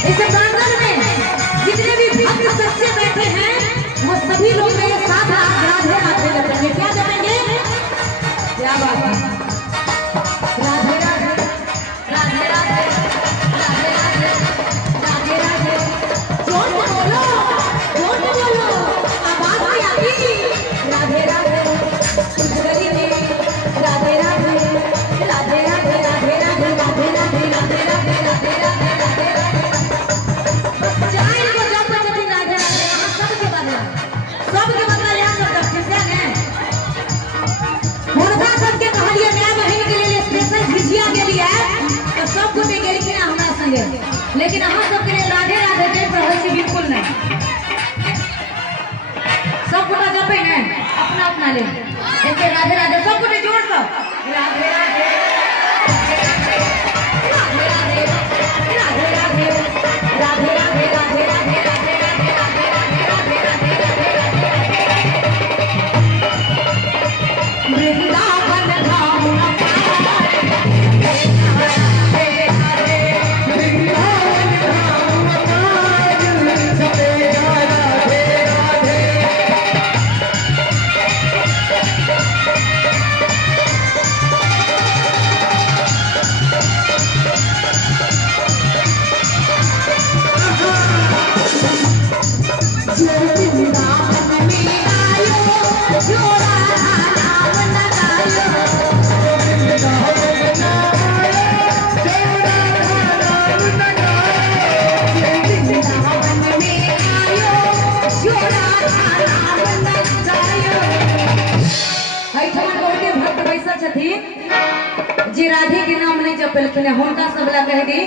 इस प्रांगण में जितने भी भक्त सच्चे बैठे हैं वो सभी लोग मेरे साथ राधे राधे जपेंगे। क्या जपेंगे? क्या बात है? राधे राधे राधे राधे राधे राधे राधे राधे। जोर से बोलो, जोर से बोलो, आवाज नहीं आती। राधे राधे कुछ गली में राधे राधे राधे राधे राधे राधे राधे राधे राधे राधे राधे राधे राधे राधे। चाहे को जब बचती राधे राधे यहाँ सबके बदला यहाँ सब दक्षिण है। मुर्गा सबके कहलिए मैं बहन के लिए स्पेशल झिझिया के लिए तो सब को गेल कि ना हमरा संगे, लेकिन अहाँ सबके लिए राधे राधे देख रहल छी बिल्कुल नहीं। सब गोटा जपे हैं अपना अपना ले एक राधे राधे सब गोटे जोर से राधे राधे राधे राधे राधे राधे राधे राधे राधे राधे राधे राधे राधे राधे वृंदावन धाम जे राधे के नाम नहीं जपलखिन हुनका सबला कह दे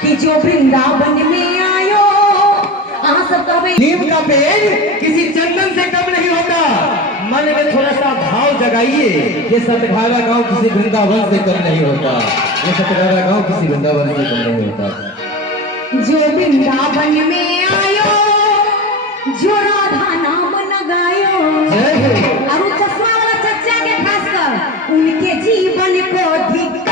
कि जो वृंदावन में आयो। अहाँ सब कहबे नीम का पेड़ किसी चंदन से कम नहीं होता। मन में थोड़ा सा भाव जगाइए, ये सतघारा गांव किसी वृंदावन से कम नहीं होता। ये सतघारा गांव किसी वृंदावन से कम नहीं होता। जो वृंदावन में आयो, जो राधा नाम न गायो। और चश्मा वाला चच्चा के खास कर उनके जीवन को धिक्कार।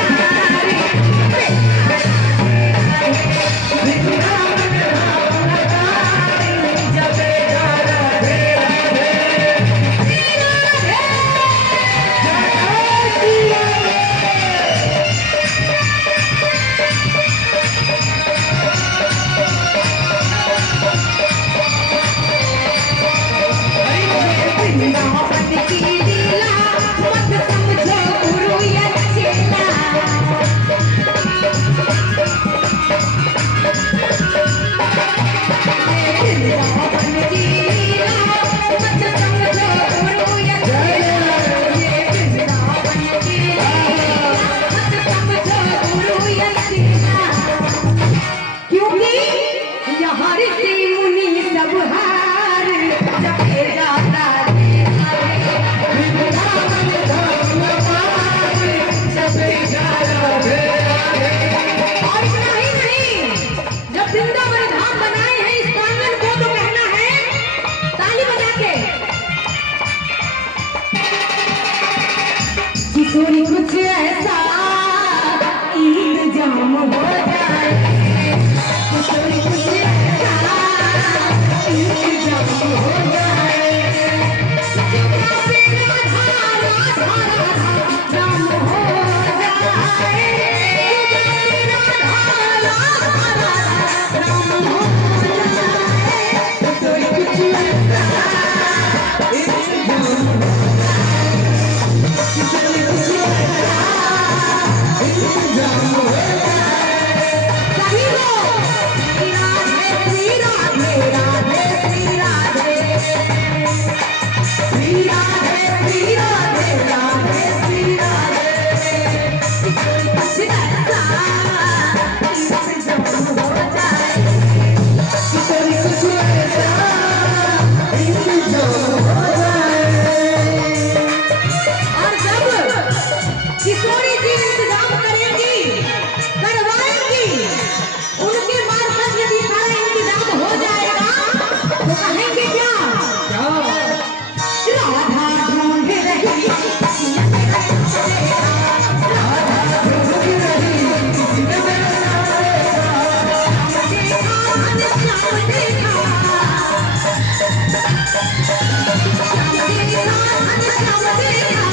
देखा